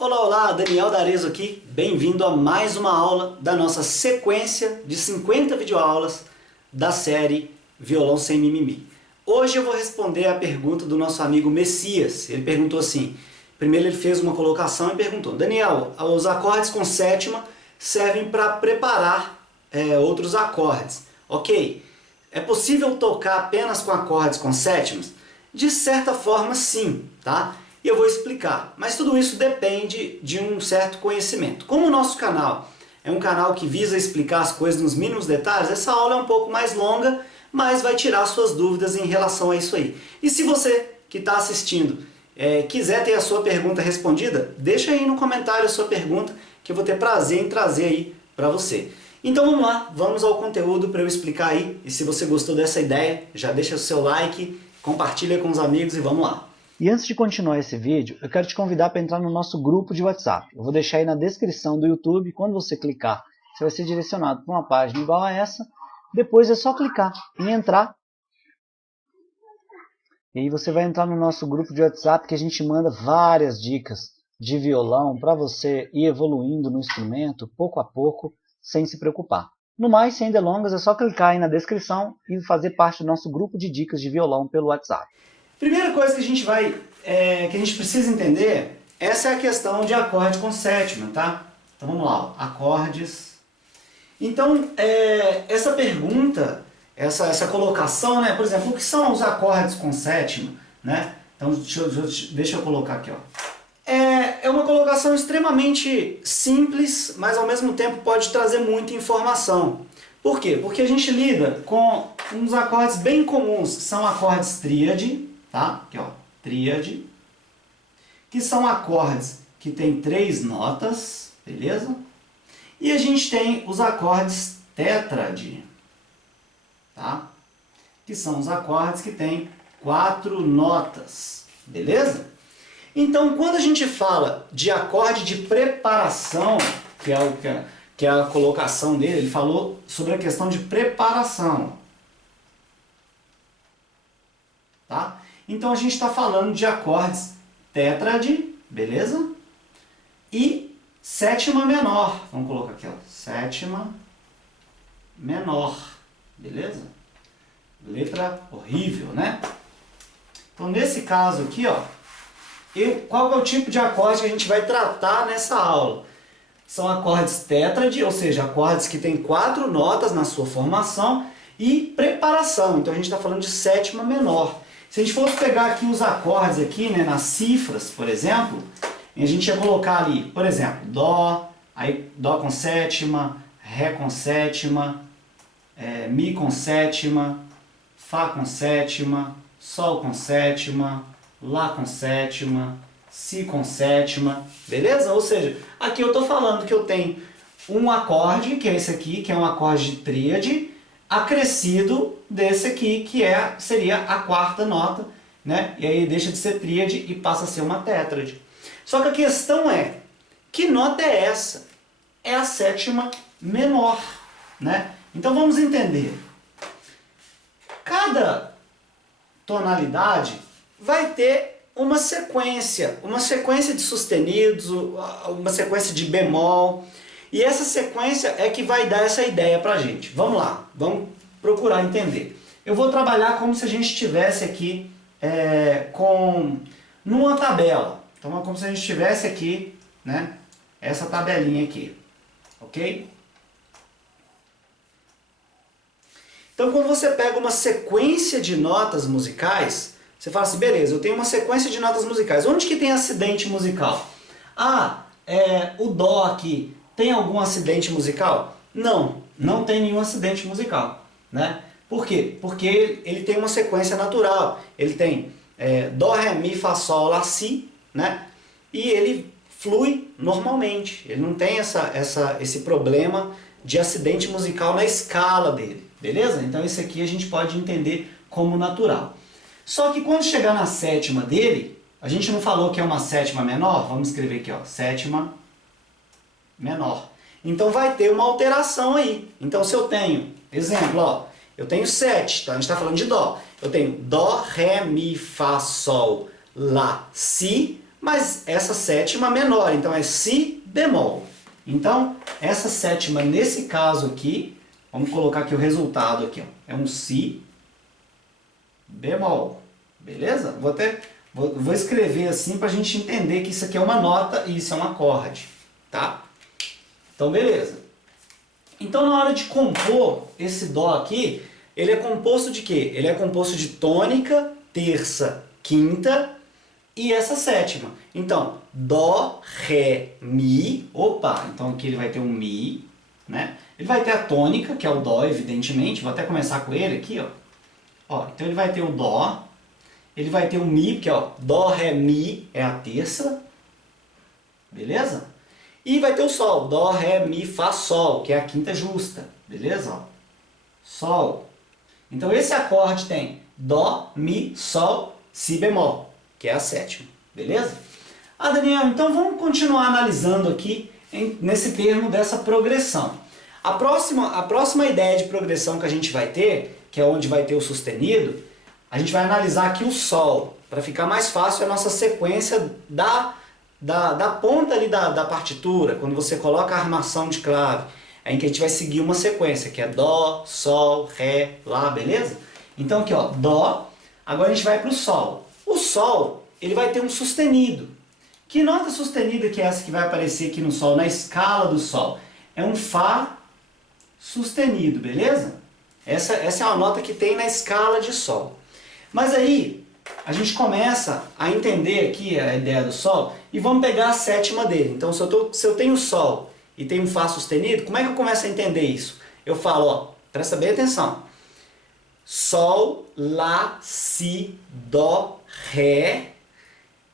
Olá, olá, Daniel D'Arezzo aqui, bem-vindo a mais uma aula da nossa sequência de 50 videoaulas da série Violão Sem Mimimi. Hoje eu vou responder a pergunta do nosso amigo Messias. Ele perguntou assim, primeiro ele fez uma colocação e perguntou: Daniel, os acordes com sétima servem para preparar outros acordes. Ok, é possível tocar apenas com acordes com sétimas? De certa forma sim, tá? E eu vou explicar, mas tudo isso depende de um certo conhecimento. Como o nosso canal é um canal que visa explicar as coisas nos mínimos detalhes, essa aula é um pouco mais longa, mas vai tirar suas dúvidas em relação a isso aí. E se você que está assistindo quiser ter a sua pergunta respondida, deixa aí no comentário a sua pergunta, que eu vou ter prazer em trazer aí para você. Então vamos lá, vamos ao conteúdo para eu explicar aí. E se você gostou dessa ideia, já deixa o seu like, compartilha com os amigos e vamos lá. E antes de continuar esse vídeo, eu quero te convidar para entrar no nosso grupo de WhatsApp. Eu vou deixar aí na descrição do YouTube. Quando você clicar, você vai ser direcionado para uma página igual a essa. Depois é só clicar em entrar. E aí você vai entrar no nosso grupo de WhatsApp, que a gente manda várias dicas de violão para você ir evoluindo no instrumento, pouco a pouco, sem se preocupar. No mais, sem delongas, é só clicar aí na descrição e fazer parte do nosso grupo de dicas de violão pelo WhatsApp. Primeira coisa que a gente que a gente precisa entender, essa é a questão de acorde com sétima, tá? Então vamos lá, ó, acordes. Então, essa pergunta, essa colocação, né? Por exemplo, o que são os acordes com sétima, né? Então deixa eu colocar aqui, ó. É uma colocação extremamente simples, mas ao mesmo tempo pode trazer muita informação. Por quê? Porque a gente lida com uns acordes bem comuns, que são acordes tríade, tá? Aqui, ó, tríade, que são acordes que tem 3 notas, beleza? E a gente tem os acordes tétrade, tá? Que são os acordes que tem 4 notas, beleza? Então, quando a gente fala de acorde de preparação, que é a colocação dele, ele falou sobre a questão de preparação, tá? Então a gente está falando de acordes tétrade, beleza? E sétima menor. Vamos colocar aqui, ó, sétima menor, beleza? Letra horrível, né? Então nesse caso aqui, ó, qual é o tipo de acorde que a gente vai tratar nessa aula? São acordes tétrade, ou seja, acordes que têm 4 notas na sua formação e preparação. Então a gente está falando de sétima menor. Se a gente fosse pegar aqui os acordes aqui, né, nas cifras, por exemplo, a gente ia colocar ali, por exemplo, Dó, aí Dó com sétima, Ré com sétima, Mi com sétima, Fá com sétima, Sol com sétima, Lá com sétima, Si com sétima, beleza? Ou seja, aqui eu estou falando que eu tenho um acorde, que é esse aqui, que é um acorde de tríade, acrescido desse aqui, que seria a 4ª nota, né? E aí deixa de ser tríade e passa a ser uma tétrade. Só que a questão é, que nota é essa? É a sétima menor, né? Então vamos entender. Cada tonalidade vai ter uma sequência de sustenidos, uma sequência de bemol. E essa sequência é que vai dar essa ideia pra gente. Vamos lá, vamos procurar entender. Eu vou trabalhar como se a gente estivesse aqui numa tabela. Então é como se a gente estivesse aqui, né, essa tabelinha aqui, ok? Então quando você pega uma sequência de notas musicais, você fala assim, beleza, eu tenho uma sequência de notas musicais. Onde que tem acidente musical? Ah, o Dó aqui. Tem algum acidente musical? Não, não tem nenhum acidente musical, né? Por quê? Porque ele tem uma sequência natural. Ele tem Dó, Ré, Mi, Fá, Sol, Lá, Si, né? E ele flui normalmente. Ele não tem esse problema de acidente musical na escala dele, beleza? Então isso aqui a gente pode entender como natural. Só que quando chegar na sétima dele, a gente não falou que é uma sétima menor? Vamos escrever aqui, ó, sétima menor. Então vai ter uma alteração aí. Então se eu tenho, exemplo, ó, eu tenho 7, então a gente está falando de Dó. Eu tenho Dó, Ré, Mi, Fá, Sol, Lá, Si, mas essa sétima menor, então é Si bemol. Então, essa sétima, nesse caso aqui, vamos colocar aqui o resultado aqui, ó, é um Si bemol, beleza? Vou escrever assim para a gente entender que isso aqui é uma nota e isso é um acorde, tá? Então, beleza. Então, na hora de compor esse Dó aqui, ele é composto de quê? Ele é composto de tônica, terça, quinta e essa sétima. Então, Dó, Ré, Mi. Opa, então aqui ele vai ter um Mi, né? Ele vai ter a tônica, que é o Dó, evidentemente. Vou até começar com ele aqui, ó. Então ele vai ter o Dó. Ele vai ter o Mi, que é Dó, Ré, Mi é a terça. Beleza? E vai ter o Sol. Dó, Ré, Mi, Fá, Sol, que é a quinta justa. Beleza? Ó. Sol. Então esse acorde tem Dó, Mi, Sol, Si bemol, que é a sétima. Beleza? Ah, Daniel, então vamos continuar analisando aqui nesse termo dessa progressão. A próxima ideia de progressão que a gente vai ter, que é onde vai ter o sustenido, a gente vai analisar aqui o Sol, para ficar mais fácil a nossa sequência da ponta ali da partitura, quando você coloca a armação de clave, é em que a gente vai seguir uma sequência, que é Dó, Sol, Ré, Lá, beleza? Então aqui, ó, Dó, agora a gente vai para o Sol. O Sol, ele vai ter um sustenido. Que nota sustenida que é essa que vai aparecer aqui no Sol, na escala do Sol? É um Fá sustenido, beleza? Essa é uma nota que tem na escala de Sol. Mas aí, a gente começa a entender aqui a ideia do Sol e vamos pegar a sétima dele. Então, se eu tenho Sol e tenho um Fá sustenido, como é que eu começo a entender isso? Eu falo, ó, presta bem atenção. Sol, Lá, Si, Dó, Ré,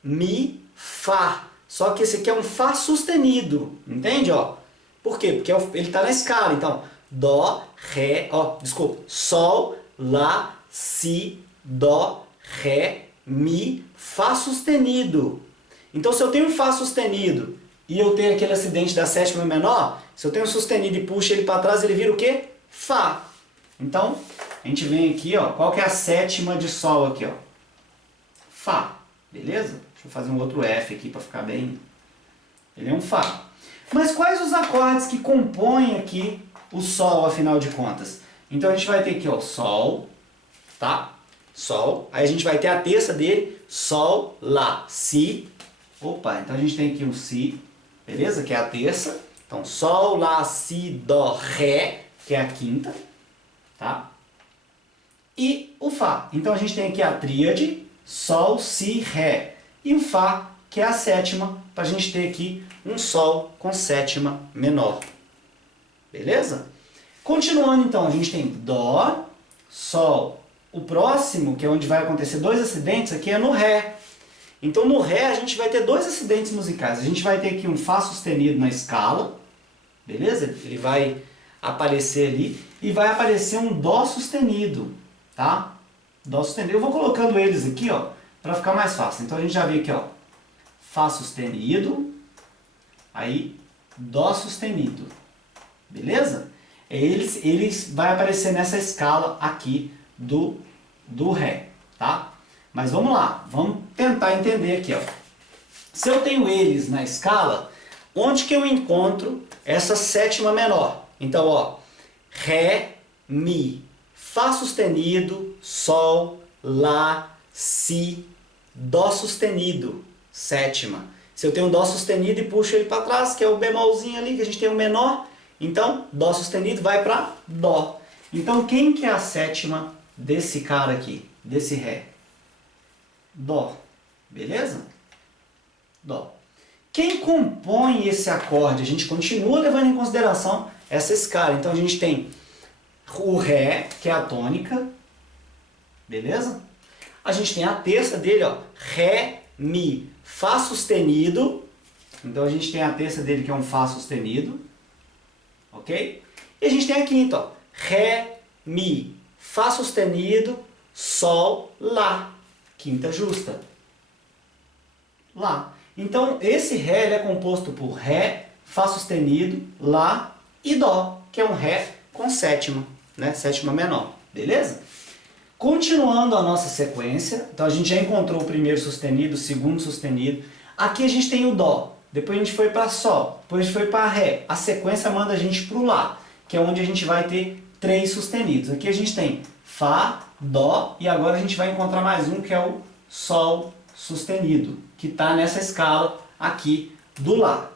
Mi, Fá. Só que esse aqui é um Fá sustenido, entende? Ó? Por quê? Porque ele está na escala. Então, Dó, Ré, ó, desculpa, Sol, Lá, Si, Dó, Ré, Mi, Fá sustenido. Então, se eu tenho um Fá sustenido e eu tenho aquele acidente da sétima menor, se eu tenho um sustenido e puxo ele para trás, ele vira o quê? Fá. Então, a gente vem aqui, ó, qual que é a sétima de Sol aqui, ó? Fá, beleza? Deixa eu fazer um outro F aqui para ficar bem... Ele é um Fá. Mas quais os acordes que compõem aqui o Sol, afinal de contas? Então, a gente vai ter aqui, ó, Sol, tá? Sol, aí a gente vai ter a terça dele, Sol, Lá, Si. Opa, então a gente tem aqui um Si, beleza? Que é a terça. Então, Sol, Lá, Si, Dó, Ré, que é a quinta, tá? E o Fá. Então a gente tem aqui a tríade, Sol, Si, Ré. E o Fá, que é a sétima, para a gente ter aqui um Sol com sétima menor. Beleza? Continuando então, a gente tem Dó, Sol. O próximo, que é onde vai acontecer dois acidentes, aqui é no Ré. Então no Ré a gente vai ter dois acidentes musicais. A gente vai ter aqui um Fá sustenido na escala, beleza? Ele vai aparecer ali e vai aparecer um Dó sustenido, tá? Dó sustenido. Eu vou colocando eles aqui, ó, para ficar mais fácil. Então a gente já vê aqui, ó, Fá sustenido, aí Dó sustenido, beleza? Eles vai aparecer nessa escala aqui do Ré, tá? Mas vamos lá, vamos tentar entender aqui, ó. Se eu tenho eles na escala, onde que eu encontro essa sétima menor? Então, ó, Ré, Mi, Fá sustenido, Sol, Lá, Si, Dó sustenido, sétima. Se eu tenho um Dó sustenido e puxo ele para trás, que é o bemolzinho ali, que a gente tem o menor, então, Dó sustenido vai para Dó. Então, quem que é a sétima desse cara aqui, desse Ré? Dó, beleza? Dó. Quem compõe esse acorde? A gente continua levando em consideração essa escala. Então, a gente tem o Ré, que é a tônica, beleza? A gente tem a terça dele, ó, Ré, Mi, Fá sustenido. Então, a gente tem a terça dele, que é um Fá sustenido, ok? E a gente tem a quinta, ó, Ré, Mi, Fá sustenido, Sol, Lá. Quinta justa. Lá. Então, esse Ré ele é composto por Ré, Fá sustenido, Lá e Dó, que é um Ré com sétima, né? Sétima menor. Beleza? Continuando a nossa sequência, então a gente já encontrou o primeiro sustenido, o segundo sustenido. Aqui a gente tem o Dó, depois a gente foi para Sol, depois a gente foi para Ré. A sequência manda a gente para o Lá, que é onde a gente vai ter 3 sustenidos. Aqui a gente tem Fá, Dó e agora a gente vai encontrar mais um que é o Sol sustenido, que está nessa escala aqui do Lá.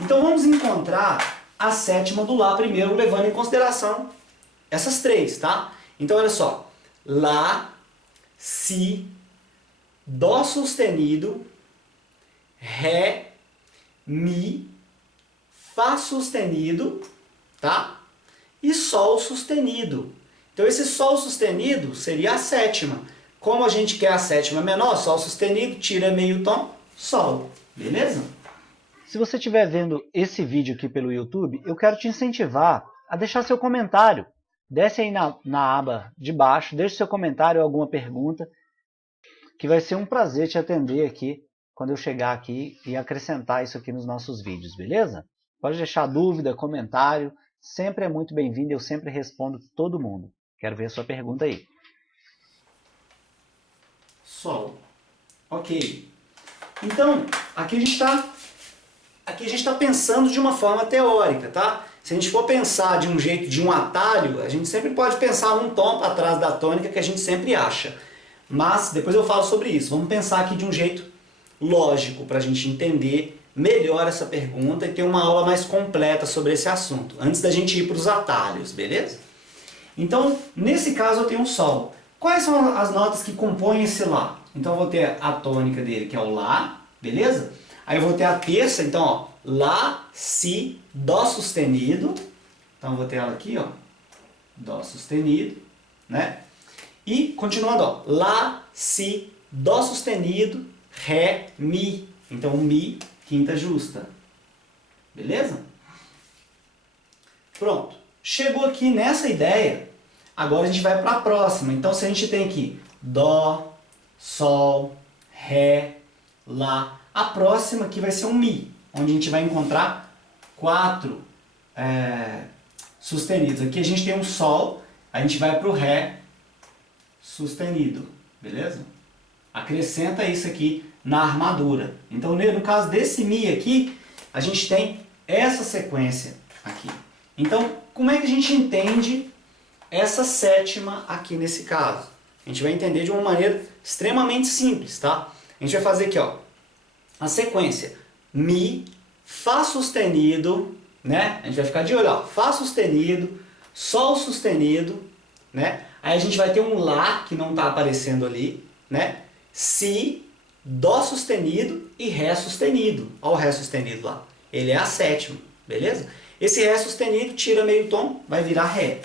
Então vamos encontrar a sétima do Lá primeiro, levando em consideração essas 3, tá? Então olha só, Lá, Si, Dó sustenido, Ré, Mi, Fá sustenido, tá? E Sol sustenido. Então esse Sol sustenido seria a sétima. Como a gente quer a sétima menor, Sol sustenido, tira meio tom, Sol. Beleza? Se você estiver vendo esse vídeo aqui pelo YouTube, eu quero te incentivar a deixar seu comentário. Desce aí na aba de baixo, deixe seu comentário ou alguma pergunta, que vai ser um prazer te atender aqui quando eu chegar aqui e acrescentar isso aqui nos nossos vídeos, beleza? Pode deixar dúvida, comentário, sempre é muito bem-vindo, eu sempre respondo todo mundo. Quero ver a sua pergunta aí. Sol. Ok. Então, aqui a gente está pensando de uma forma teórica, tá? Se a gente for pensar de um jeito, de um atalho, a gente sempre pode pensar um tom para trás da tônica que a gente sempre acha. Mas depois eu falo sobre isso. Vamos pensar aqui de um jeito lógico para a gente entender melhor essa pergunta e ter uma aula mais completa sobre esse assunto, antes da gente ir para os atalhos, beleza? Então, nesse caso eu tenho um Sol. Quais são as notas que compõem esse Lá? Então eu vou ter a tônica dele, que é o Lá, beleza? Aí eu vou ter a terça, então, ó, Lá, Si, Dó sustenido. Então eu vou ter ela aqui, ó, Dó sustenido, né? E continuando, ó, Lá, Si, Dó sustenido, Ré, Mi. Então Mi, quinta justa. Beleza? Pronto. Chegou aqui nessa ideia, agora a gente vai para a próxima. Então se a gente tem aqui Dó, Sol, Ré, Lá, a próxima aqui vai ser um Mi, onde a gente vai encontrar 4 sustenidos. Aqui a gente tem um Sol, a gente vai para o Ré sustenido, beleza? Acrescenta isso aqui na armadura. Então no caso desse Mi aqui, a gente tem essa sequência aqui. Então como é que a gente entende essa sétima aqui nesse caso? A gente vai entender de uma maneira extremamente simples, tá? A gente vai fazer aqui, ó, a sequência Mi, Fá sustenido, né? A gente vai ficar de olho, ó, Fá sustenido, Sol sustenido, né? Aí a gente vai ter um Lá que não está aparecendo ali, né? Si, Dó sustenido e Ré sustenido. Olha o Ré sustenido lá. Ele é a sétima, beleza? Esse Ré sustenido tira meio tom, vai virar Ré.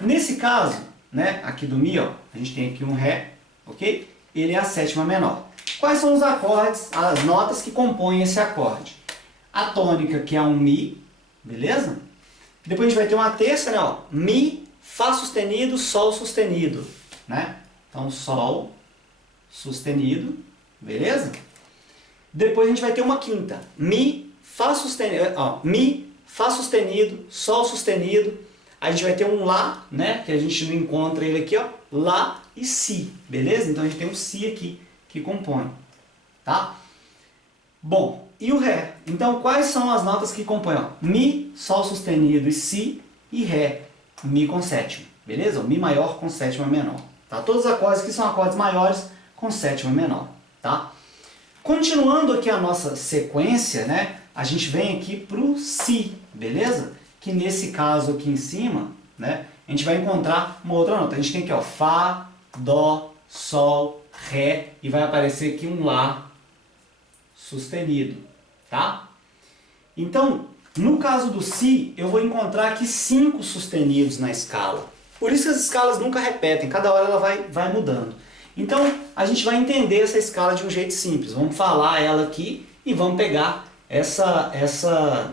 Nesse caso, né, aqui do Mi, ó, a gente tem aqui um Ré, ok? Ele é a sétima menor. Quais são os acordes, as notas que compõem esse acorde? A tônica, que é um Mi, beleza? Depois a gente vai ter uma terça, né, ó, Mi, Fá sustenido, Sol sustenido, né? Então Sol sustenido, beleza? Depois a gente vai ter uma quinta, Mi, Fá sustenido, ó, Mi, Fá sustenido, Sol sustenido. A gente vai ter um Lá, né, que a gente não encontra ele aqui, ó, Lá e Si, beleza? Então a gente tem um Si aqui que compõe, tá? Bom, e o Ré? Então quais são as notas que compõem? Ó? Mi, Sol sustenido e Si e Ré, Mi com sétima, beleza? O Mi maior com sétima menor, tá? Todos os acordes aqui são acordes maiores com sétima menor, tá? Continuando aqui a nossa sequência, né, a gente vem aqui para o Si, beleza? Que nesse caso aqui em cima, né, a gente vai encontrar uma outra nota. A gente tem aqui, ó, Fá, Dó, Sol, Ré e vai aparecer aqui um Lá sustenido, tá? Então, no caso do Si, eu vou encontrar aqui 5 sustenidos na escala. Por isso que as escalas nunca repetem, cada hora ela vai mudando. Então, a gente vai entender essa escala de um jeito simples. Vamos falar ela aqui e vamos pegar essa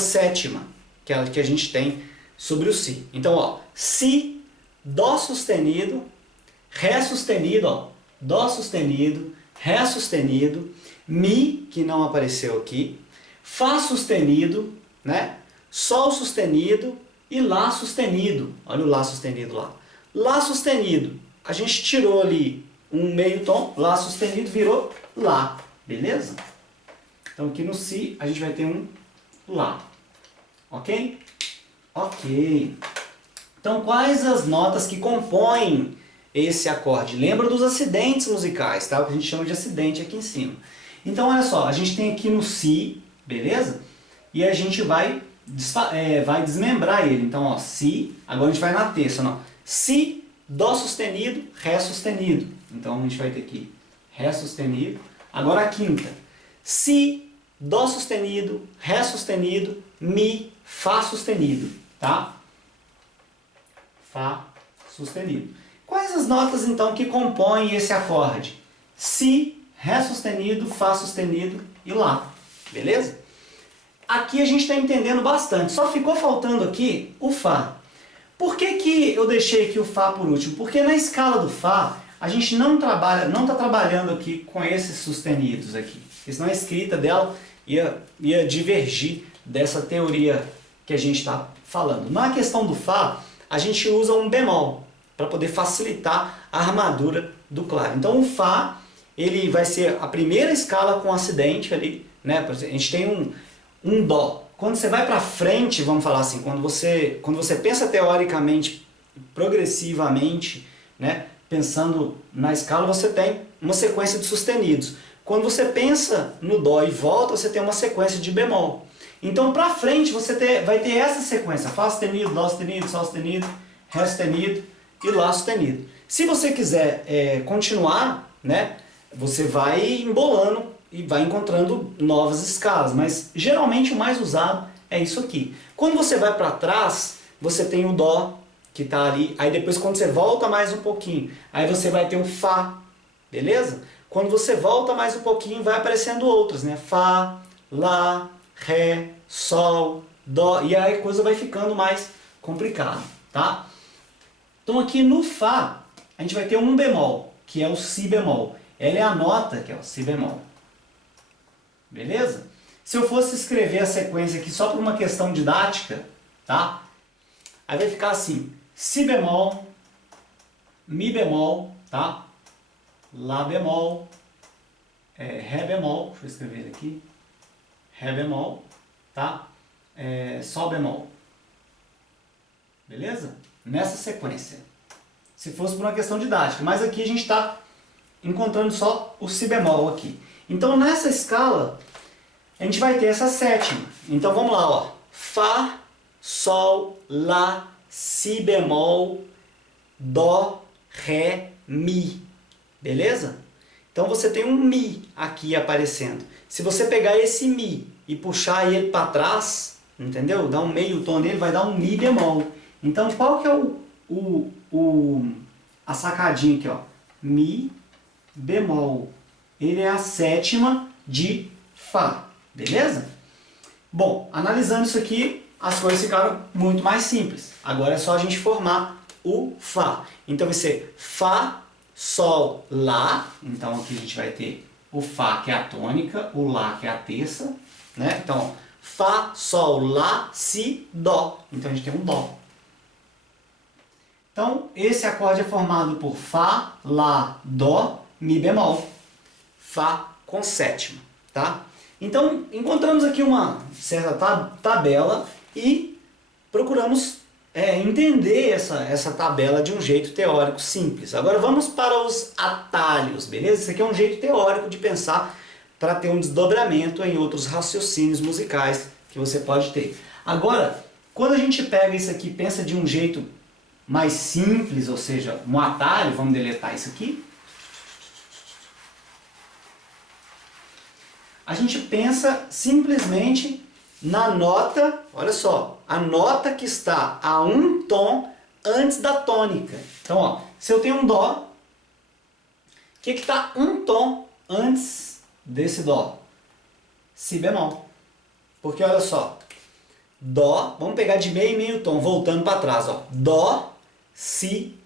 sétima que a gente tem sobre o Si. Então, ó, Si, Dó sustenido, Ré sustenido, ó, Dó sustenido, Ré sustenido, Mi, que não apareceu aqui, Fá sustenido, né? Sol sustenido e Lá sustenido. Olha o Lá sustenido lá. Lá sustenido, a gente tirou ali um meio tom, Lá sustenido virou Lá, beleza? Então aqui no Si a gente vai ter um Lá. Ok? Ok. Então quais as notas que compõem esse acorde? Lembra dos acidentes musicais, tá? O que a gente chama de acidente aqui em cima. Então olha só, a gente tem aqui no Si, beleza? E a gente vai desmembrar ele. Então ó, Si, agora a gente vai na terça, não. Si, Dó sustenido, Ré sustenido. Então a gente vai ter aqui Ré sustenido. Agora a quinta. Si, Dó sustenido, Ré sustenido, Mi, Fá sustenido, tá? Fá sustenido. Quais as notas então que compõem esse acorde? Si, Ré sustenido, Fá sustenido e Lá, beleza? Aqui a gente está entendendo bastante, só ficou faltando aqui o Fá. Por que eu deixei aqui o Fá por último? Porque na escala do Fá, a gente não está trabalhando aqui com esses sustenidos aqui. Porque senão a escrita dela ia divergir dessa teoria que a gente está falando. Na questão do Fá, a gente usa um bemol para poder facilitar a armadura do clave. Então o Fá, ele vai ser a primeira escala com acidente ali, né? A gente tem um Dó. Quando você vai para frente, vamos falar assim, quando você pensa teoricamente, progressivamente, né, pensando na escala, você tem uma sequência de sustenidos. Quando você pensa no Dó e volta, você tem uma sequência de bemol. Então, para frente, você vai ter essa sequência, Fá sustenido, Dó sustenido, Sol sustenido, Ré sustenido e Lá sustenido. Se você quiser continuar, né, você vai embolando e vai encontrando novas escalas, mas geralmente o mais usado é isso aqui. Quando você vai para trás, você tem o Dó, que está ali, aí depois quando você volta mais um pouquinho, aí você vai ter o Fá, beleza? Quando você volta mais um pouquinho, vai aparecendo outras, né? Fá, Lá, Ré, Sol, Dó, e aí a coisa vai ficando mais complicada, tá? Então aqui no Fá, a gente vai ter um bemol, que é o Si bemol. Ela é a nota, que é o Si bemol. Beleza? Se eu fosse escrever a sequência aqui só por uma questão didática, tá? Aí vai ficar assim, Si bemol, Mi bemol, tá? Lá bemol, Ré bemol, deixa eu escrever ele aqui, Ré bemol, tá? Sol bemol. Beleza? Nessa sequência. Se fosse por uma questão didática, mas aqui a gente está encontrando só o Si bemol aqui. Então nessa escala, a gente vai ter essa sétima. Então vamos lá, ó. Fá, Sol, Lá, Si bemol, Dó, Ré, Mi. Beleza? Então você tem um Mi aqui aparecendo. Se você pegar esse Mi e puxar ele para trás, entendeu? Dar um meio tom nele, vai dar um Mi bemol. Então qual que é a sacadinha aqui, ó? Mi bemol. Ele é a sétima de Fá, beleza? Bom, analisando isso aqui, as coisas ficaram muito mais simples. Agora é só a gente formar o Fá. Então vai ser Fá, Sol, Lá. Então aqui a gente vai ter o Fá, que é a tônica, o Lá, que é a terça, né? Então, Fá, Sol, Lá, Si, Dó. Então a gente tem um Dó. Então, esse acorde é formado por Fá, Lá, Dó, Mi bemol. Fá com sétima, tá? Então, encontramos aqui uma certa tabela e procuramos entender essa tabela de um jeito teórico simples. Agora vamos para os atalhos, beleza? Esse aqui é um jeito teórico de pensar para ter um desdobramento em outros raciocínios musicais que você pode ter. Agora, quando a gente pega isso aqui e pensa de um jeito mais simples, ou seja, um atalho, vamos deletar isso aqui. A gente pensa simplesmente na nota, olha só, a nota que está a um tom antes da tônica. Então, ó, se eu tenho um Dó, o que está um tom antes desse Dó? Si bemol. Porque olha só, Dó, vamos pegar de meio e meio tom, voltando para trás, ó. Dó, Si,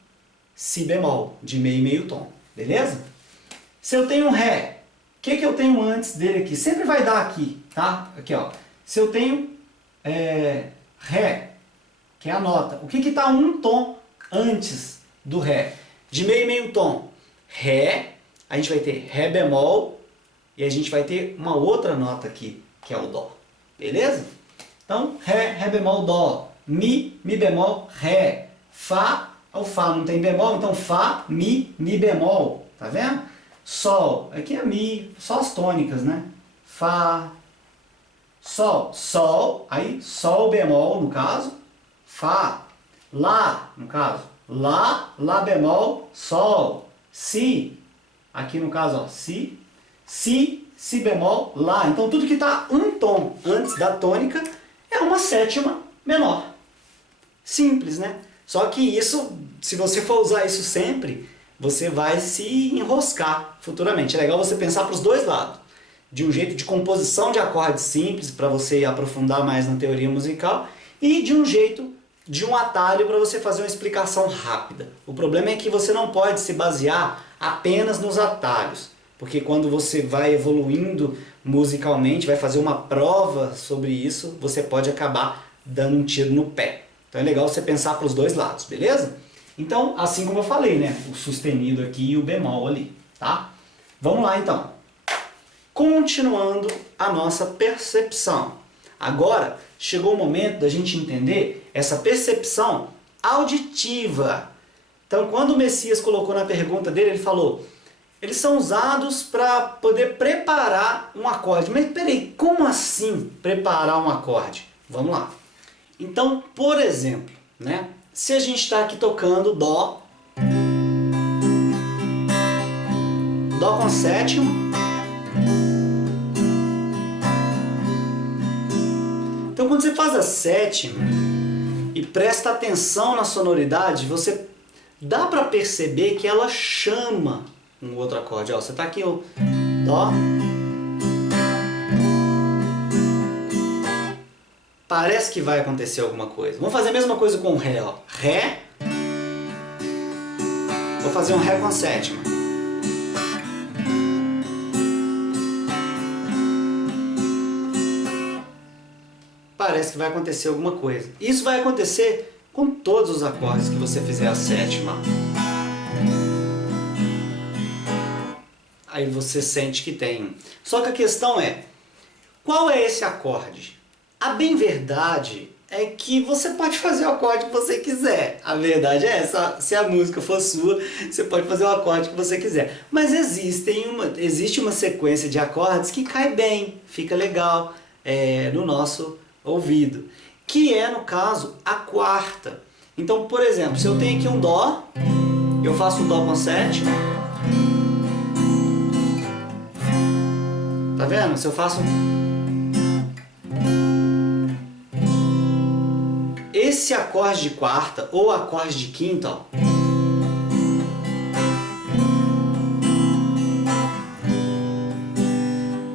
Si bemol, de meio e meio tom, beleza? Se eu tenho um Ré, o que eu tenho antes dele aqui? Sempre vai dar aqui, tá? Aqui, ó. Se eu tenho Ré, que é a nota, o que está um tom antes do Ré? De meio e meio tom. Ré, a gente vai ter Ré bemol, E a gente vai ter uma outra nota aqui, que é o Dó. Beleza? Então, Ré, Ré bemol, Dó. Mi, Mi bemol, Ré. Fá, o Fá não tem bemol, então Fá, Mi, Mi bemol. Tá vendo? Sol, aqui é Mi, só as tônicas, né? Fá, Sol, Sol, aí Sol bemol no caso, Fá. Lá, no caso, Lá, Lá bemol, Sol. Si, aqui no caso, ó, Si, Si, Si bemol, Lá. Então tudo que está um tom antes da tônica é uma sétima menor. Simples, né? Só que isso, se você for usar isso sempre, você vai se enroscar futuramente. É legal você pensar para os dois lados. De um jeito de composição de acordes simples, para você aprofundar mais na teoria musical, e de um jeito de um atalho para você fazer uma explicação rápida. O problema é que você não pode se basear apenas nos atalhos, porque quando você vai evoluindo musicalmente, vai fazer uma prova sobre isso, você pode acabar dando um tiro no pé. Então é legal você pensar para os dois lados, beleza? Então, assim como eu falei, né? O sustenido aqui e o bemol ali, tá? Vamos lá então. Continuando a nossa percepção. Agora, chegou o momento da gente entender essa percepção auditiva. Então, quando o Messias colocou na pergunta dele, ele falou, eles são usados para poder preparar um acorde. Mas peraí, como assim preparar um acorde? Vamos lá. Então, por exemplo, né? Se a gente está aqui tocando Dó, Dó com sétimo. Então quando você faz a sétima e presta atenção na sonoridade, você dá para perceber que ela chama um outro acorde. Ó, você está aqui, ó, Dó. Parece que vai acontecer alguma coisa. Vamos fazer a mesma coisa com o Ré. Ó. Ré. Vou fazer um Ré com a sétima. Parece que vai acontecer alguma coisa. Isso vai acontecer com todos os acordes que você fizer a sétima. Aí você sente que tem. Só que a questão é, qual é esse acorde? A bem verdade é que você pode fazer o acorde que você quiser. A verdade é essa, se a música for sua, você pode fazer o acorde que você quiser. Mas existe uma sequência de acordes que cai bem, fica legal no nosso ouvido, que é, no caso, a quarta. Então, por exemplo, se eu tenho aqui um Dó, eu faço um Dó com sétima. Tá vendo? Se eu faço esse acorde de quarta ou acorde de quinta, ó,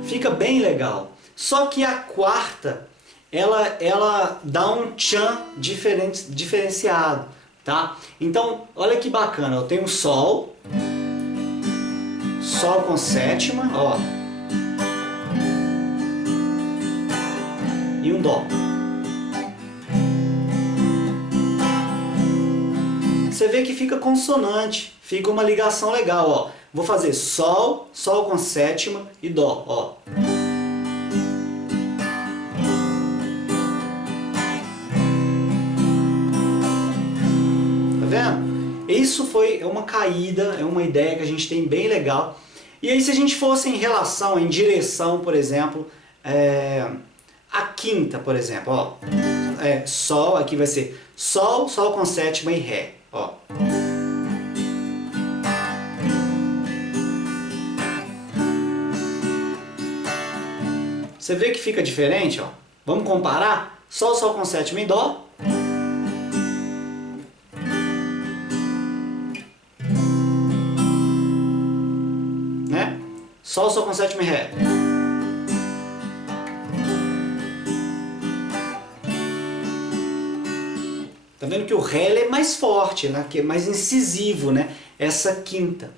fica bem legal. Só que a quarta, ela dá um tchan diferenciado, tá? Então, olha que bacana, eu tenho Sol, Sol com sétima, ó, e um Dó. Você vê que fica consonante, fica uma ligação legal, ó. Vou fazer Sol, Sol com sétima e Dó, ó. Tá vendo? Isso foi uma caída, é uma ideia que a gente tem bem legal. E aí se a gente fosse em relação, em direção, por exemplo, a quinta, por exemplo, ó. Sol, aqui vai ser Sol, Sol com sétima e Ré, ó. Você vê que fica diferente, ó. Vamos comparar? Sol, Sol com sétima e Dó. Né? Sol, Sol com sétima e Ré. Tá vendo que o Ré ele é mais forte, né? Que é mais incisivo, né? Essa quinta.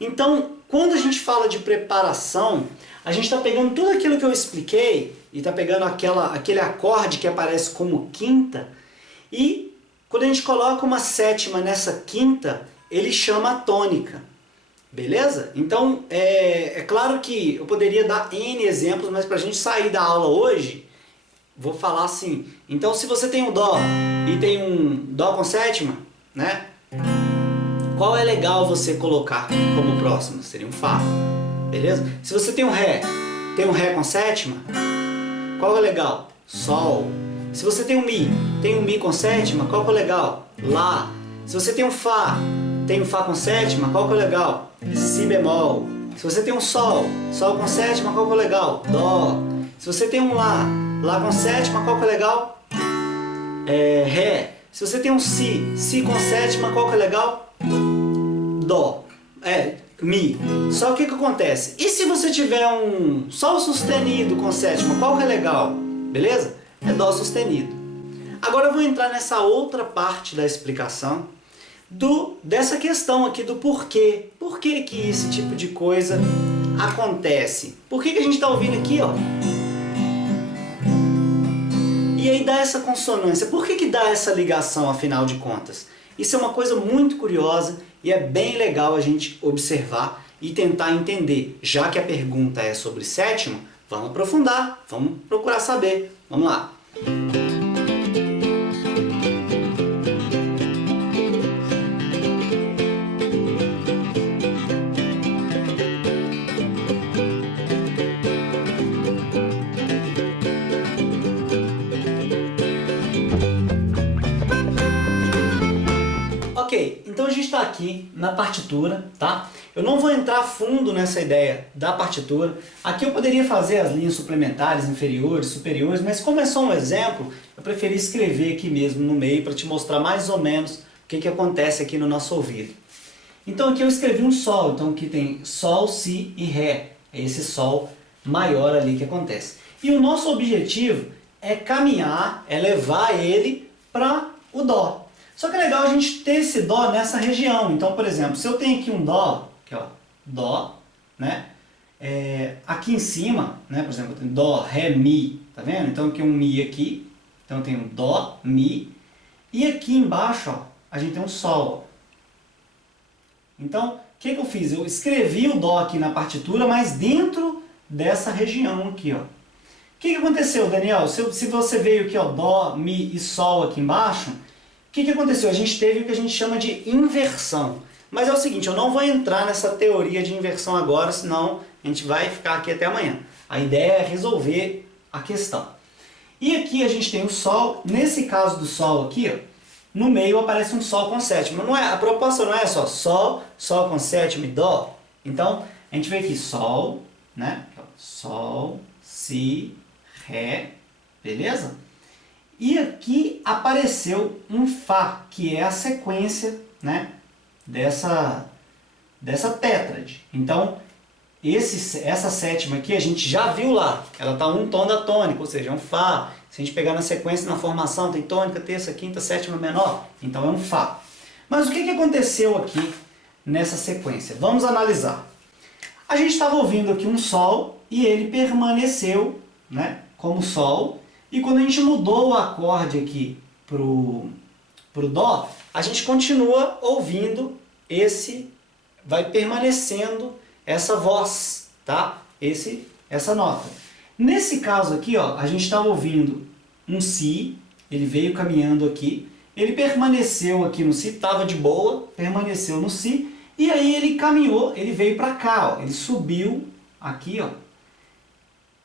Então, quando a gente fala de preparação, a gente está pegando tudo aquilo que eu expliquei e está pegando aquele acorde que aparece como quinta, e quando a gente coloca uma sétima nessa quinta, ele chama a tônica. Beleza? Então, é claro que eu poderia dar N exemplos, mas para a gente sair da aula hoje, vou falar assim. Então, se você tem um Dó e tem um Dó com sétima, né? Qual é legal você colocar como próximo? Seria um Fá, beleza? Se você tem um Ré com sétima, qual é legal? Sol. Se você tem um Mi com sétima, qual que é legal? Lá. Se você tem um Fá com sétima, qual que é legal? Si bemol. Se você tem um Sol com sétima, qual que é legal? Dó. Se você tem um Lá com sétima, qual que é legal? Ré. Se você tem um Si com sétima, qual que é legal? Dó. Mi. Só que o que acontece? E se você tiver um Sol sustenido com sétima, qual que é legal? Beleza? É Dó sustenido. Agora eu vou entrar nessa outra parte da explicação dessa questão aqui do porquê. Por que que esse tipo de coisa acontece? Por que que a gente está ouvindo aqui, ó? E aí dá essa consonância. Por que que dá essa ligação, afinal de contas? Isso é uma coisa muito curiosa e é bem legal a gente observar e tentar entender. Já que a pergunta é sobre sétima, vamos aprofundar, vamos procurar saber. Vamos lá. Ok, então a gente está aqui na partitura, tá? Eu não vou entrar a fundo nessa ideia da partitura. Aqui eu poderia fazer as linhas suplementares, inferiores, superiores, mas como é só um exemplo, eu preferi escrever aqui mesmo no meio para te mostrar mais ou menos o que acontece aqui no nosso ouvido. Então aqui eu escrevi um Sol, então aqui tem Sol, Si e Ré. É esse Sol maior ali que acontece. E o nosso objetivo é caminhar, é levar ele para o Dó. Só que é legal a gente ter esse Dó nessa região. Então, por exemplo, se eu tenho aqui um Dó, aqui ó, Dó, né? Aqui em cima, né? Por exemplo, eu tenho Dó, Ré, Mi, tá vendo? Então aqui um Mi aqui, então eu tenho Dó, Mi, e aqui embaixo, ó, a gente tem um Sol. Ó. Então, o que eu fiz? Eu escrevi o Dó aqui na partitura, mas dentro dessa região aqui, ó. O que aconteceu, Daniel? Se você veio aqui, ó, Dó, Mi e Sol aqui embaixo, o que aconteceu? A gente teve o que a gente chama de inversão. Mas é o seguinte, eu não vou entrar nessa teoria de inversão agora, senão a gente vai ficar aqui até amanhã. A ideia é resolver a questão. E aqui a gente tem o Sol. Nesse caso do Sol aqui, ó, no meio aparece um Sol com sétima. Não é, a proposta não é só Sol, Sol com sétima e Dó. Então, a gente vê aqui Sol, né? Sol, Si, Ré, beleza? E aqui apareceu um Fá, que é a sequência, né, dessa tétrade. Então, essa sétima aqui a gente já viu lá. Ela está um tom da tônica, ou seja, é um Fá. Se a gente pegar na sequência, na formação, tem tônica, terça, quinta, sétima menor. Então é um Fá. Mas o que aconteceu aqui nessa sequência? Vamos analisar. A gente estava ouvindo aqui um Sol e ele permaneceu, né, como Sol. E quando a gente mudou o acorde aqui pro Dó, a gente continua ouvindo vai permanecendo essa voz, tá? Essa nota. Nesse caso aqui, ó, a gente estava ouvindo um Si, ele veio caminhando aqui, ele permaneceu aqui no Si, estava de boa, permaneceu no Si, e aí ele caminhou, ele veio para cá, ó, ele subiu aqui, ó,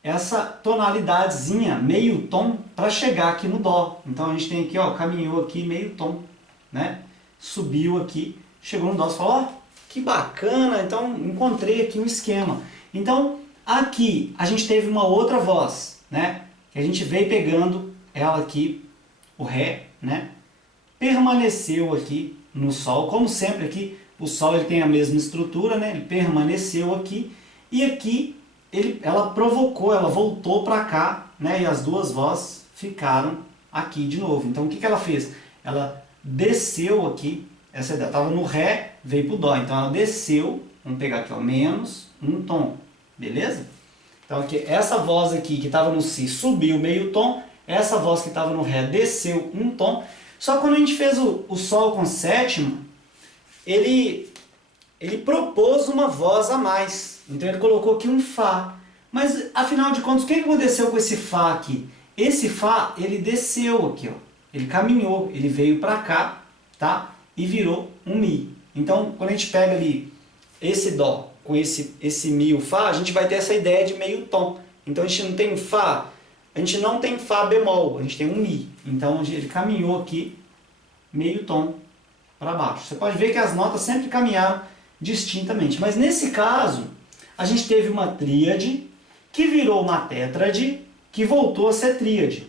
essa tonalidadezinha, meio tom, para chegar aqui no Dó. Então a gente tem aqui, ó, caminhou aqui meio tom, né? Subiu aqui, chegou no Dó, você falou, ó, que bacana, então encontrei aqui um esquema. Então aqui a gente teve uma outra voz, né? Que a gente veio pegando ela aqui, o Ré, né? Permaneceu aqui no Sol, como sempre aqui, o Sol ele tem a mesma estrutura, né? Ele permaneceu aqui, e aqui ela provocou, ela voltou para cá, né? E as duas vozes ficaram aqui de novo. Então o que ela fez? Ela desceu aqui, essa ideia estava no Ré, veio para o Dó. Então ela desceu, vamos pegar aqui, ó, menos um tom, beleza? Então aqui, essa voz aqui que estava no Si subiu meio tom, essa voz que estava no Ré desceu um tom. Só que quando a gente fez o Sol com sétima, ele ele propôs uma voz a mais. Então ele colocou aqui um Fá. Mas, afinal de contas, o que aconteceu com esse Fá aqui? Esse Fá, ele desceu aqui, ó. Ele caminhou, ele veio para cá, tá? E virou um Mi. Então, quando a gente pega ali esse Dó com esse Mi e o Fá, a gente vai ter essa ideia de meio tom. Então, a gente não tem Fá, a gente não tem Fá bemol, a gente tem um Mi. Então, ele caminhou aqui meio tom para baixo. Você pode ver que as notas sempre caminharam distintamente. Mas, nesse caso, a gente teve uma tríade que virou uma tétrade, que voltou a ser tríade.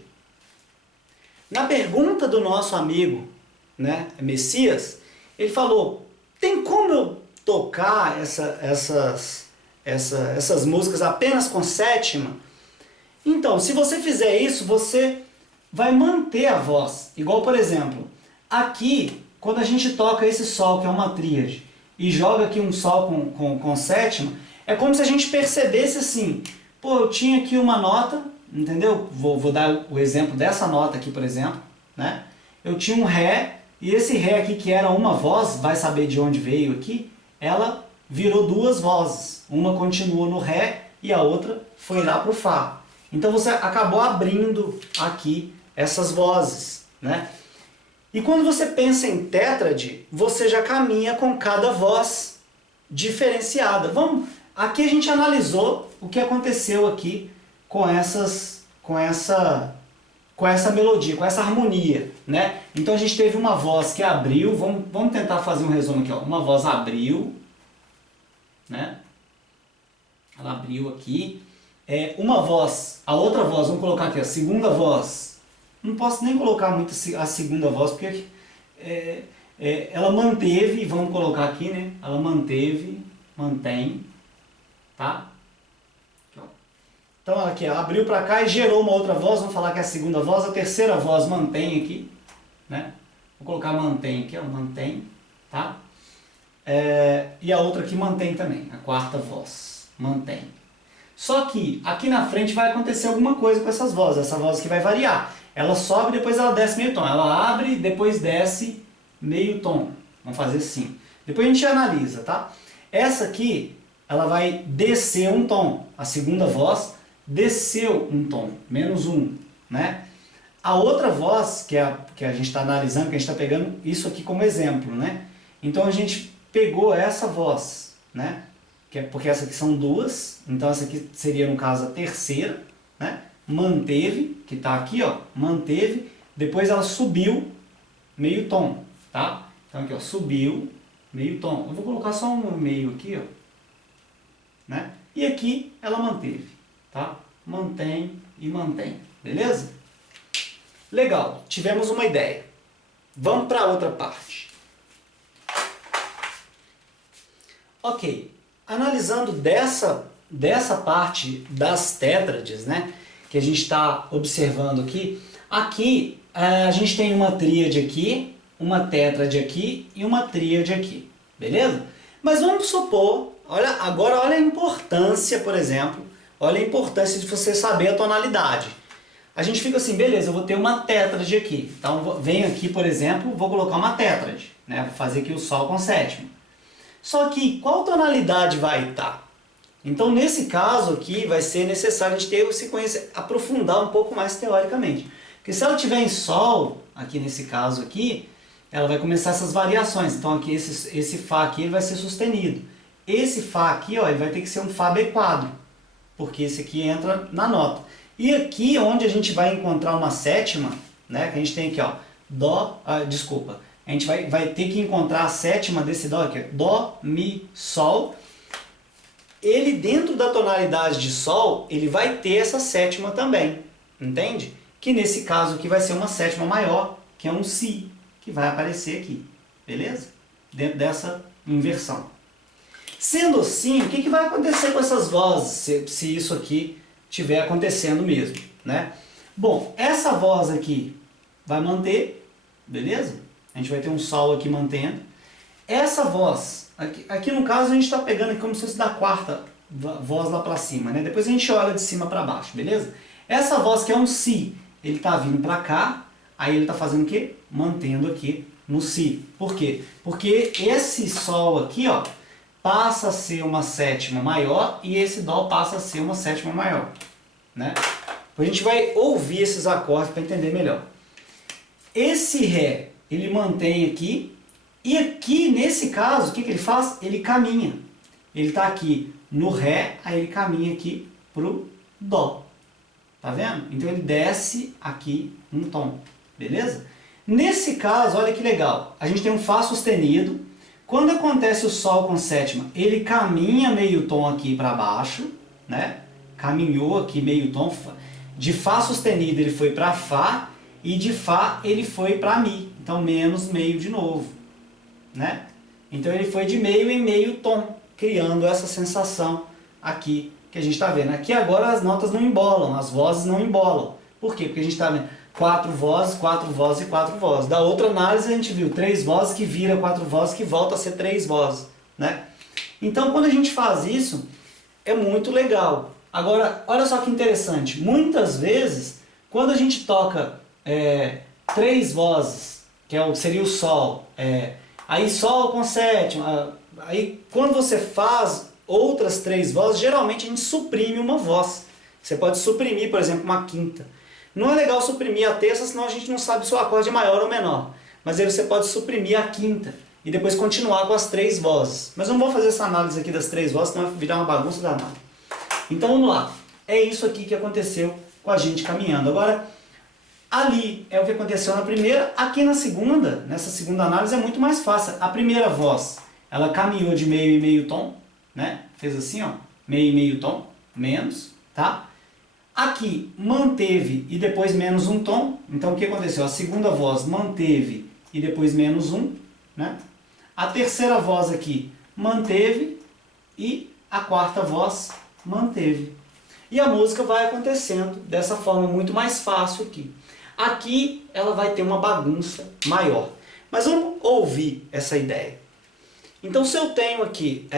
Na pergunta do nosso amigo, né, Messias, ele falou, tem como eu tocar essas músicas apenas com sétima? Então, se você fizer isso, você vai manter a voz. Igual, por exemplo, aqui, quando a gente toca esse Sol, que é uma tríade, e joga aqui um Sol com sétima, é como se a gente percebesse assim, pô, eu tinha aqui uma nota, entendeu? Vou dar o exemplo dessa nota aqui, por exemplo, né? Eu tinha um Ré, e esse Ré aqui, que era uma voz, vai saber de onde veio aqui, ela virou duas vozes. Uma continuou no Ré e a outra foi lá para o Fá. Então você acabou abrindo aqui essas vozes, né? E quando você pensa em tétrade, você já caminha com cada voz diferenciada. Aqui a gente analisou o que aconteceu aqui com essa melodia, com essa harmonia, né? Então a gente teve uma voz que abriu, vamos tentar fazer um resumo aqui, ó. Uma voz abriu, né? Ela abriu aqui. Uma voz, a outra voz, vamos colocar aqui, a segunda voz. Não posso nem colocar muito a segunda voz, porque ela manteve, vamos colocar aqui, né? Ela mantém, tá? Então ela aqui, ela abriu para cá e gerou uma outra voz, vamos falar que é a segunda voz, a terceira voz mantém aqui, né? Vou colocar mantém aqui, ó, mantém, tá? E a outra aqui mantém também, a quarta voz, mantém. Só que aqui na frente vai acontecer alguma coisa com essas vozes, essa voz aqui vai variar. Ela sobe, depois ela desce meio tom, ela abre, depois desce meio tom. Vamos fazer assim. Depois a gente analisa, tá? Essa aqui, ela vai descer um tom, a segunda voz desceu um tom, menos um, né? A outra voz, que a gente está analisando, que a gente está pegando isso aqui como exemplo, né? Então a gente pegou essa voz, né? Porque essa aqui são duas, então essa aqui seria no caso a terceira, né? Manteve, que está aqui, ó, manteve, depois ela subiu meio tom, tá? Então aqui, ó, subiu meio tom. Eu vou colocar só um meio aqui, ó, né? E aqui ela manteve, tá? Mantém e mantém, beleza? Legal, tivemos uma ideia. Vamos para outra parte. Ok, analisando dessa parte das tétrades, né, que a gente está observando aqui, a gente tem uma tríade aqui, uma tétrade aqui e uma tríade aqui, beleza? Mas vamos supor, agora olha a importância, por exemplo, olha a importância de você saber a tonalidade. A gente fica assim, beleza, eu vou ter uma tétrade aqui. Então venho aqui, por exemplo, vou colocar uma tétrade, né? Vou fazer aqui o Sol com sétima. Só que qual tonalidade vai estar? Então nesse caso aqui vai ser necessário a gente ter se conhecer, aprofundar um pouco mais teoricamente. Porque se ela tiver em Sol, aqui nesse caso aqui, ela vai começar essas variações. Então aqui esse Fá aqui ele vai ser sustenido. Esse Fá aqui, ó, ele vai ter que ser um Fá B quadro, porque esse aqui entra na nota. E aqui onde a gente vai encontrar uma sétima, né, que a gente tem aqui, ó, Dó, desculpa, a gente vai ter que encontrar a sétima desse Dó aqui, Dó, Mi, Sol. Ele dentro da tonalidade de Sol, ele vai ter essa sétima também, entende? Que nesse caso aqui vai ser uma sétima maior, que é um Si, que vai aparecer aqui, beleza? Dentro dessa inversão. Sendo assim, o que vai acontecer com essas vozes, se isso aqui estiver acontecendo mesmo, né? Bom, essa voz aqui vai manter, beleza? A gente vai ter um Sol aqui mantendo. Essa voz, aqui no caso a gente está pegando aqui como se fosse da quarta voz lá para cima, né? Depois a gente olha de cima para baixo, beleza? Essa voz que é um Si, ele está vindo para cá, aí ele está fazendo o quê? Mantendo aqui no Si. Por quê? Porque esse Sol aqui, ó, passa a ser uma sétima maior e esse Dó passa a ser uma sétima maior, né? A gente vai ouvir esses acordes para entender melhor. Esse Ré, ele mantém aqui, e aqui, nesse caso, o que ele faz? Ele caminha. Ele está aqui no Ré, aí ele caminha aqui para o Dó. Tá vendo? Então ele desce aqui um tom, beleza? Nesse caso, olha que legal, a gente tem um Fá sustenido. Quando acontece o Sol com sétima, ele caminha meio tom aqui para baixo, né? Caminhou aqui meio tom. De Fá sustenido ele foi para Fá e de Fá ele foi para Mi. Então menos meio de novo, né? Então ele foi de meio em meio tom, criando essa sensação aqui que a gente está vendo. Aqui agora as notas não embolam, as vozes não embolam. Por quê? Porque a gente está vendo 4 vozes e 4 vozes. Da outra análise a gente viu 3 vozes que vira 4 vozes que volta a ser 3 vozes, né? Então quando a gente faz isso, é muito legal. Agora, olha só que interessante. Muitas vezes, quando a gente toca 3 vozes, que seria o Sol, aí Sol com sétima, aí quando você faz outras 3 vozes, geralmente a gente suprime uma voz. Você pode suprimir, por exemplo, uma quinta. Não é legal suprimir a terça, senão a gente não sabe se o acorde é maior ou menor. Mas aí você pode suprimir a quinta e depois continuar com as 3 vozes. Mas eu não vou fazer essa análise aqui das 3 vozes, senão vai virar uma bagunça danada. Então vamos lá. É isso aqui que aconteceu com a gente caminhando. Agora, ali é o que aconteceu na primeira. Aqui na segunda, nessa segunda análise, é muito mais fácil. A primeira voz, ela caminhou de meio em meio tom, né? Fez assim, ó, meio e meio tom, menos, tá? Aqui manteve e depois menos um tom. Então o que aconteceu? A segunda voz manteve e depois menos um, né? A terceira voz aqui manteve e a quarta voz manteve. E a música vai acontecendo dessa forma muito mais fácil aqui. Aqui ela vai ter uma bagunça maior. Mas vamos ouvir essa ideia. Então se eu tenho aqui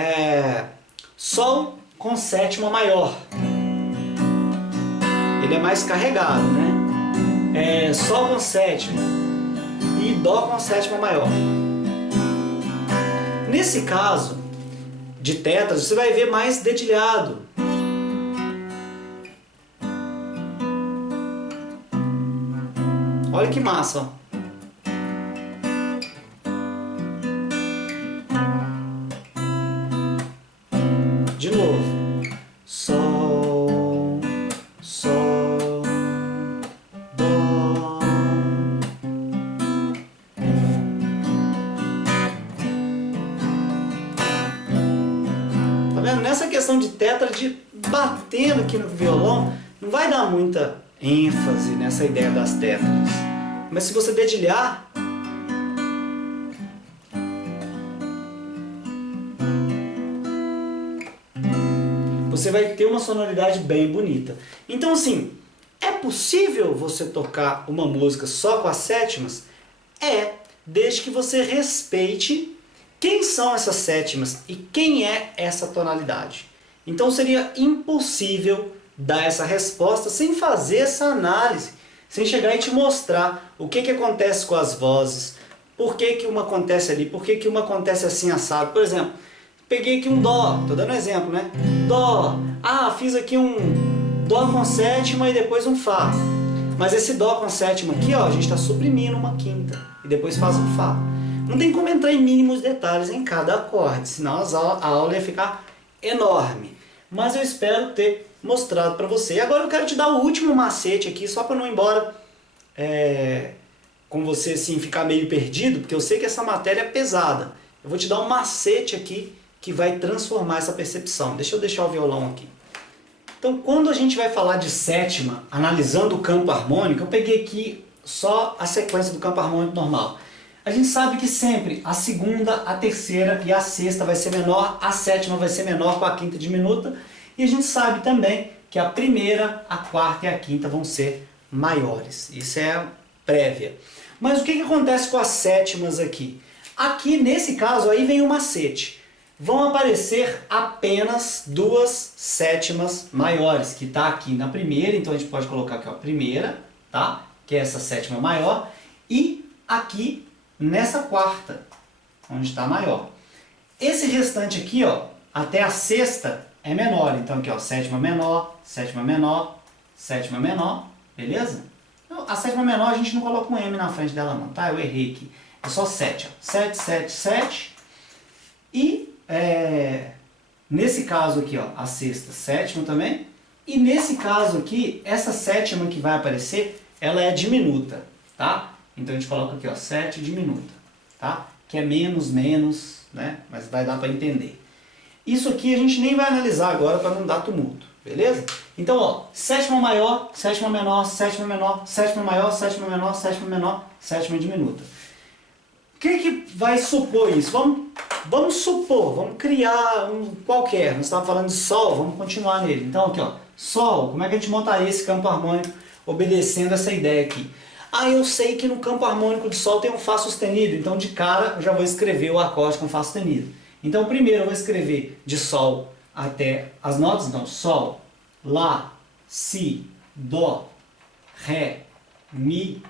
Sol com sétima maior, ele é mais carregado, né? Sol com sétima e Dó com sétima maior. Nesse caso de tetras, você vai ver mais dedilhado. Olha que massa, ó. De novo. Sol, Sol, Dó. Tá vendo? Nessa questão de tetra, de batendo aqui no violão, não vai dar muita ênfase nessa ideia das tetras. Mas se você dedilhar, você vai ter uma sonoridade bem bonita. Então assim, é possível você tocar uma música só com as sétimas? Desde que você respeite quem são essas sétimas e quem é essa tonalidade. Então seria impossível dar essa resposta sem fazer essa análise, sem chegar e te mostrar o que acontece com as vozes, por que uma acontece ali, por que uma acontece assim assado. Por exemplo, peguei aqui um Dó, estou dando um exemplo, né? Dó, fiz aqui um Dó com sétima e depois um Fá. Mas esse Dó com sétima aqui, ó, a gente está suprimindo uma quinta e depois faz um Fá. Não tem como entrar em mínimos detalhes em cada acorde, senão a aula ia ficar enorme. Mas eu espero ter mostrado para você. E agora eu quero te dar o último macete aqui, só para não ir embora com você assim, ficar meio perdido, porque eu sei que essa matéria é pesada. Eu vou te dar um macete aqui que vai transformar essa percepção. Deixa eu deixar o violão aqui. Então, quando a gente vai falar de sétima, analisando o campo harmônico, eu peguei aqui só a sequência do campo harmônico normal. A gente sabe que sempre a segunda, a terceira e a sexta vai ser menor, a sétima vai ser menor com a quinta diminuta, e a gente sabe também que a primeira, a quarta e a quinta vão ser maiores. Isso é prévia. Mas o que acontece com as sétimas aqui? Aqui, nesse caso, aí vem o macete. Vão aparecer apenas 2 sétimas maiores, que está aqui na primeira, então a gente pode colocar aqui a primeira, tá? Que é essa sétima maior, e aqui nessa quarta, onde está maior. Esse restante aqui, ó, até a sexta é menor. Então aqui, ó, sétima menor, sétima menor, sétima menor, beleza? Então, a sétima menor a gente não coloca um M na frente dela não, tá? Eu errei aqui. É só 7, ó. 7, 7, 7. E nesse caso aqui, ó, a sexta, sétima também. E nesse caso aqui, essa sétima que vai aparecer, ela é diminuta, tá? Então a gente coloca aqui, ó, 7 diminuta, tá? Que é menos, menos, né? Mas vai dar para entender. Isso aqui a gente nem vai analisar agora para não dar tumulto, beleza? Então, ó, sétima maior, sétima menor, sétima menor, sétima maior, sétima menor, sétima menor, sétima diminuta. O que vai supor isso? Vamos supor, vamos criar um qualquer. Nós estávamos falando de Sol, vamos continuar nele. Então, aqui, ó, Sol, como é que a gente montaria esse campo harmônico obedecendo essa ideia aqui? Ah, eu sei que no campo harmônico de Sol tem um Fá sustenido, então de cara eu já vou escrever o acorde com Fá sustenido. Então primeiro eu vou escrever de Sol até as notas, então Sol, Lá, Si, Dó, Ré, Mi,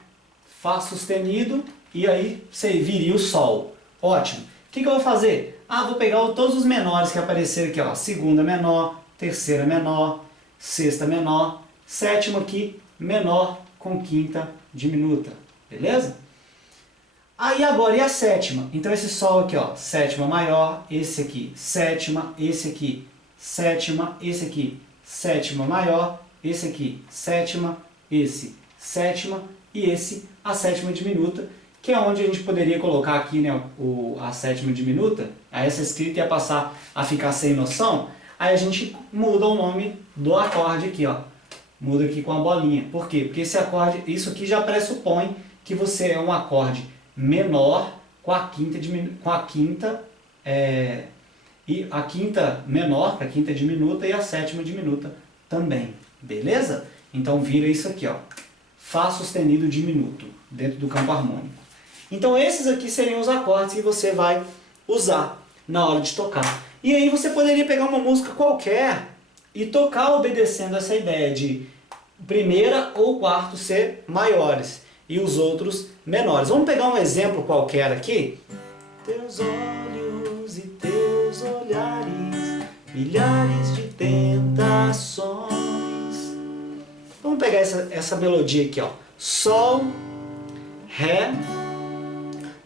Fá sustenido e aí você viria o Sol. Ótimo. O que eu vou fazer? Ah, vou pegar todos os menores que apareceram aqui, ó, segunda menor, terceira menor, sexta menor, sétima aqui, menor com quinta diminuta, beleza? Aí agora, e a sétima? Então esse Sol aqui, ó, sétima maior, esse aqui, sétima, esse aqui, sétima, esse aqui, sétima maior, esse aqui, sétima, esse, sétima e esse, a sétima diminuta, que é onde a gente poderia colocar aqui, né, a sétima diminuta, aí essa escrita ia passar a ficar sem noção, aí a gente muda o nome do acorde aqui, ó. Muda aqui com a bolinha. Por quê? Porque esse acorde, isso aqui já pressupõe que você é um acorde menor com a quinta e a quinta menor, com a quinta diminuta e a sétima diminuta também. Beleza? Então vira isso aqui, ó. Fá sustenido diminuto dentro do campo harmônico. Então esses aqui seriam os acordes que você vai usar na hora de tocar. E aí você poderia pegar uma música qualquer e tocar obedecendo essa ideia de primeira ou quarto ser maiores e os outros menores. Vamos pegar um exemplo qualquer aqui. Teus olhos e teus olhares, milhares de tentações. Vamos pegar essa melodia aqui, ó. Sol, Ré,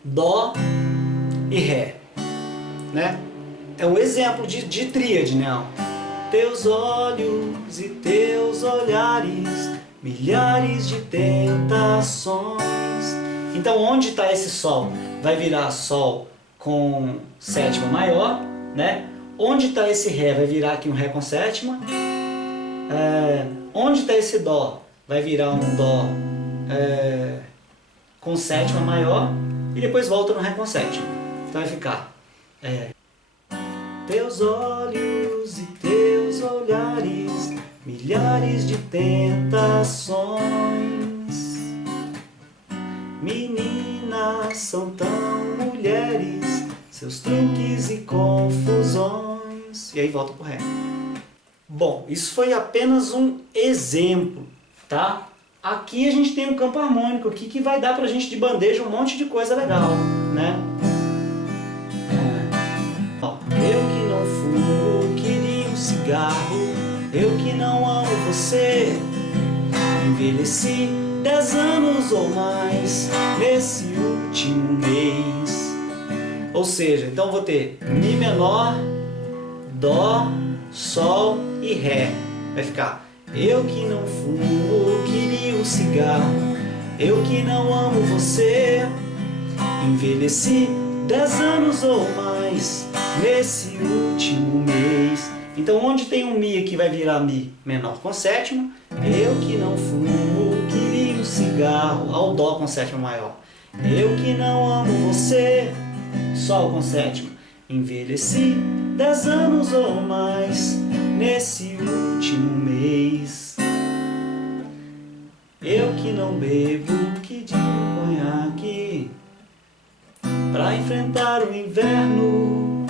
Dó e Ré, né? É um exemplo de tríade, né? Teus olhos e teus olhares, milhares de tentações. Então onde está esse Sol? Vai virar Sol com sétima maior, né? Onde está esse Ré? Vai virar aqui um Ré com sétima. Onde está esse Dó? Vai virar um Dó com sétima maior e depois volta no Ré com sétima. Então vai ficar teus olhos e teus olhares, milhares de tentações. Meninas são tão mulheres, seus truques e confusões. E aí volta pro Ré. Bom, isso foi apenas um exemplo, tá? Aqui a gente tem um campo harmônico aqui que vai dar pra gente de bandeja um monte de coisa legal, né? Eu que não fumo, queria um cigarro. Eu que não amo você. Envelheci 10 anos ou mais nesse último mês. Ou seja, então vou ter Mi menor, Dó, Sol e Ré. Vai ficar eu que não fumo, queria um cigarro. Eu que não amo você. Envelheci 10 anos ou mais nesse último mês. Então onde tem um Mi aqui vai virar Mi menor com sétima. Eu que não fumo, queria um cigarro. Ao Dó com sétima maior. Eu que não amo você. Sol com sétima. Envelheci 10 anos ou mais nesse último mês. Eu que não bebo, que de conhaque pra enfrentar o inverno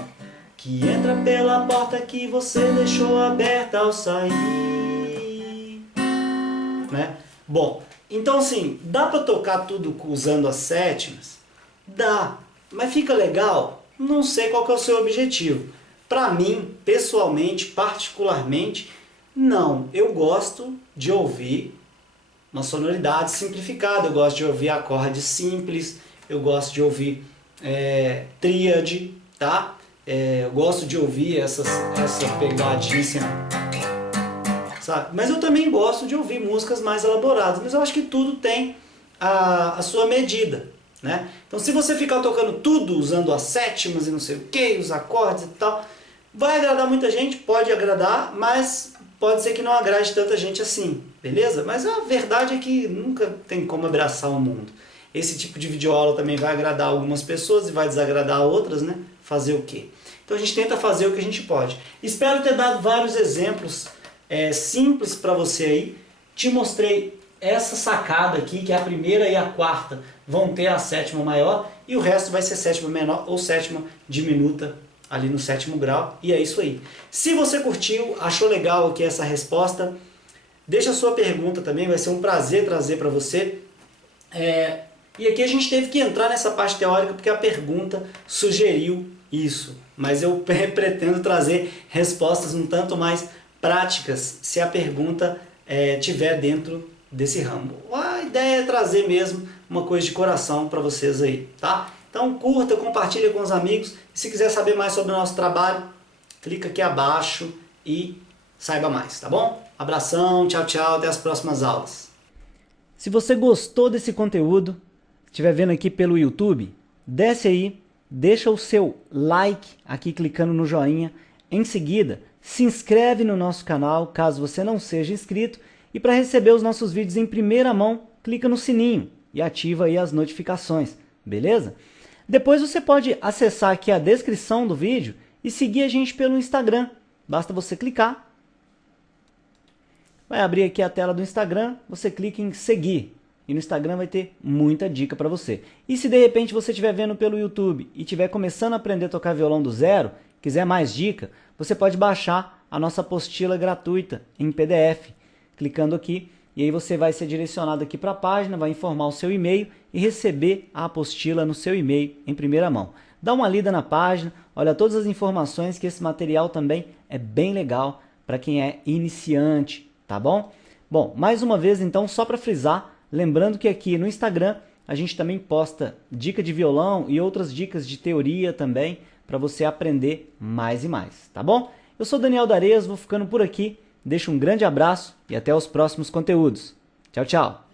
que entra pela porta que você deixou aberta ao sair, né? Bom, então assim, dá pra tocar tudo usando as sétimas? Dá, mas fica legal? Não sei qual que é o seu objetivo. Para mim, pessoalmente, particularmente, não. Eu gosto de ouvir uma sonoridade simplificada, eu gosto de ouvir acordes simples, eu gosto de ouvir tríade, tá? Eu gosto de ouvir essa pegadinha assim, sabe? Mas eu também gosto de ouvir músicas mais elaboradas, mas eu acho que tudo tem a sua medida, né? Então se você ficar tocando tudo usando as sétimas e não sei o que, os acordes e tal, vai agradar muita gente, pode agradar, mas pode ser que não agrade tanta gente assim, beleza? Mas a verdade é que nunca tem como abraçar o mundo. Esse tipo de videoaula também vai agradar algumas pessoas e vai desagradar outras, né? Fazer o quê? Então a gente tenta fazer o que a gente pode. Espero ter dado vários exemplos simples para você aí. Te mostrei essa sacada aqui, que é a primeira e a quarta vão ter a sétima maior e o resto vai ser sétima menor ou sétima diminuta ali no 7º grau, e é isso aí. Se você curtiu, achou legal aqui essa resposta, deixa a sua pergunta também, vai ser um prazer trazer para você. E aqui a gente teve que entrar nessa parte teórica porque a pergunta sugeriu isso, mas eu pretendo trazer respostas um tanto mais práticas se a pergunta tiver dentro desse ramo. A ideia é trazer mesmo uma coisa de coração para vocês aí, tá? Então curta, compartilha com os amigos. E se quiser saber mais sobre o nosso trabalho, clica aqui abaixo e saiba mais, tá bom? Abração, tchau, tchau, até as próximas aulas. Se você gostou desse conteúdo, estiver vendo aqui pelo YouTube, desce aí, deixa o seu like aqui clicando no joinha. Em seguida, se inscreve no nosso canal caso você não seja inscrito. E para receber os nossos vídeos em primeira mão, clica no sininho e ativa aí as notificações, beleza? Depois você pode acessar aqui a descrição do vídeo e seguir a gente pelo Instagram. Basta você clicar. Vai abrir aqui a tela do Instagram, você clica em seguir. E no Instagram vai ter muita dica para você. E se de repente você estiver vendo pelo YouTube e estiver começando a aprender a tocar violão do zero, quiser mais dica, você pode baixar a nossa apostila gratuita em PDF. Clicando aqui, e aí você vai ser direcionado aqui para a página, vai informar o seu e-mail e receber a apostila no seu e-mail em primeira mão. Dá uma lida na página, olha todas as informações, que esse material também é bem legal para quem é iniciante, tá bom? Bom, mais uma vez então, só para frisar, lembrando que aqui no Instagram a gente também posta dica de violão e outras dicas de teoria também, para você aprender mais e mais, tá bom? Eu sou Daniel D'Arez, vou ficando por aqui. Deixo um grande abraço e até os próximos conteúdos. Tchau, tchau!